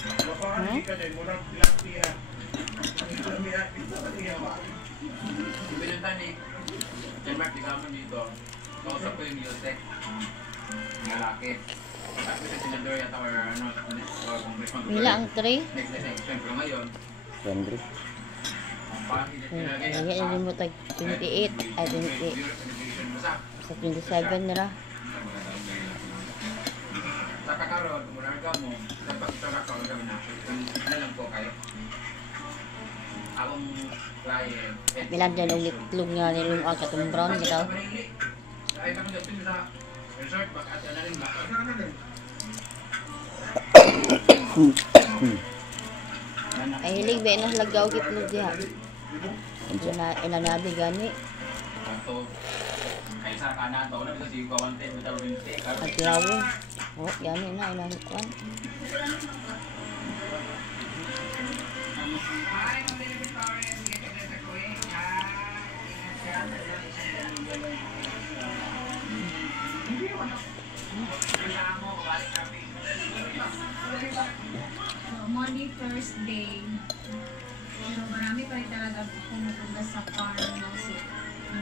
Pinunta ni Mark, di kamo dito. Kausap ko yung music. Ng lalaki. Tapos yung senador yata or ano, or congressman. Bila ang 3? Next election. Pero ngayon, Siyempre. Ngayon mo tag 28. Ay, 28. Sa 27 nila. Sa kakaroon, kung muna mo, dapat ito na kakaroon kami na. Ano lang po kayo? Akong client. Bilang dyan ang litlog nga nilong ang katong brown gitu. Ay, kami dito sa resort, baka at na rin ba? Ay, hilig ba na lagaw gitlog diha. Inanabi gani. Ay, sa kanan, bako na kasi yung kawante, bitaw rin siya. At lawon. Oh, gani na inanukuan. Monday, Thursday. Pero marami pa rin talaga pumupunta sa farm. So,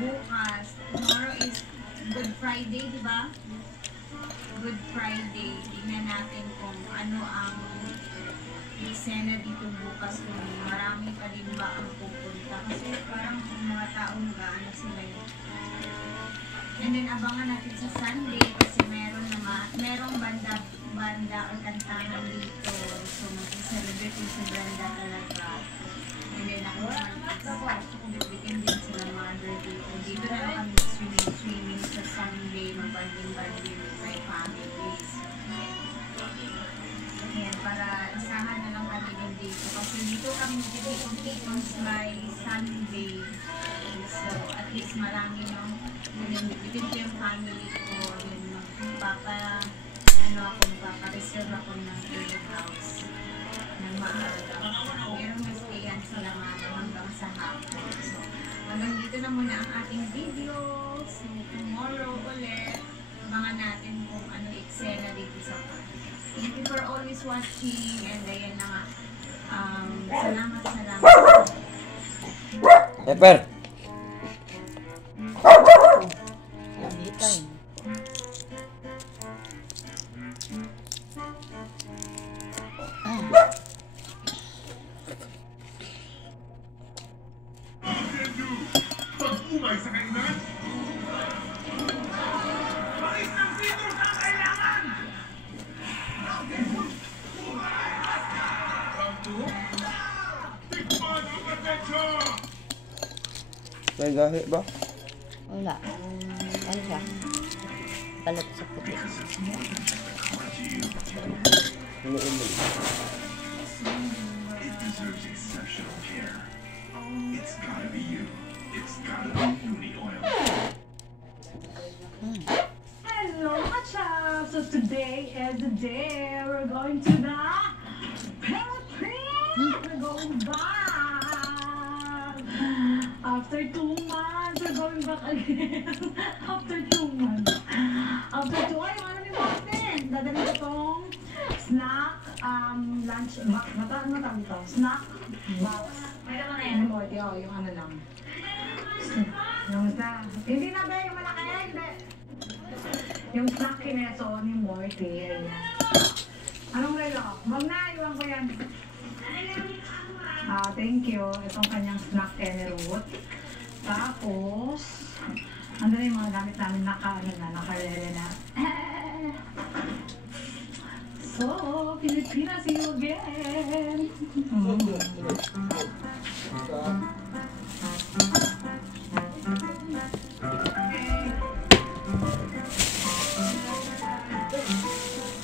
bukas, tomorrow is Good Friday, di ba? Good Friday. Tingnan natin kung ano ang eksena dito bukas. Kung marami pa din ba ang pupunta. Kasi parang mga tao nag-ano sila yun. And then abangan natin sa Sunday kasi merong banda o kantahan dito. So mag-celebrate yung si Brenda talaga. And then ako naman kung bibigyan din sila mother dito. Dito na lang kami swimming sa Sunday, mag-banding-banding with my families. Ayan, para isahan na lang kami din dito. Kasi dito kami nagtitipon-tipons by Sunday. So at least marami nang bitin ko yung family ko. Then magpapa-reserve ako ng daily house ng maaga. Pero mas iyan sila hanggang sa hapon. So, hanggang dito na muna ang ating video. So, tomorrow ulit, abangan natin kung ano eksena dito sa park. Thank you for always watching. And ayan na nga. Salamat. Pepper! Pag-umay sa kainan! Pakis ng finger na kailangan! Round 2. Tikman ang adventure! May gahi ba? Wala. Ano siya? Balat sa puti. It deserves exceptional care. It's gotta be you. It's gotta be Uni Oil. Hello, Macha! So today is the day we're going to the Philippines! We're going back! After 2 months, we're going back again. After 2 months. After 2, ay, ano ni Martin? Dadali ko tong snack, lunch box. Ano tawag ito? Snack box. May naman na yan. Yung ano lang. Yung snack. Hindi na ba yung malaki? Hindi. Yung snack kineso ni Morty. Ayan. Anong relo? Wag na, iwan ko yan. Thank you. Itong kanyang snack root. Tapos, ano na yung mga gamit namin nakarere na. So, Pilipinas, see you again!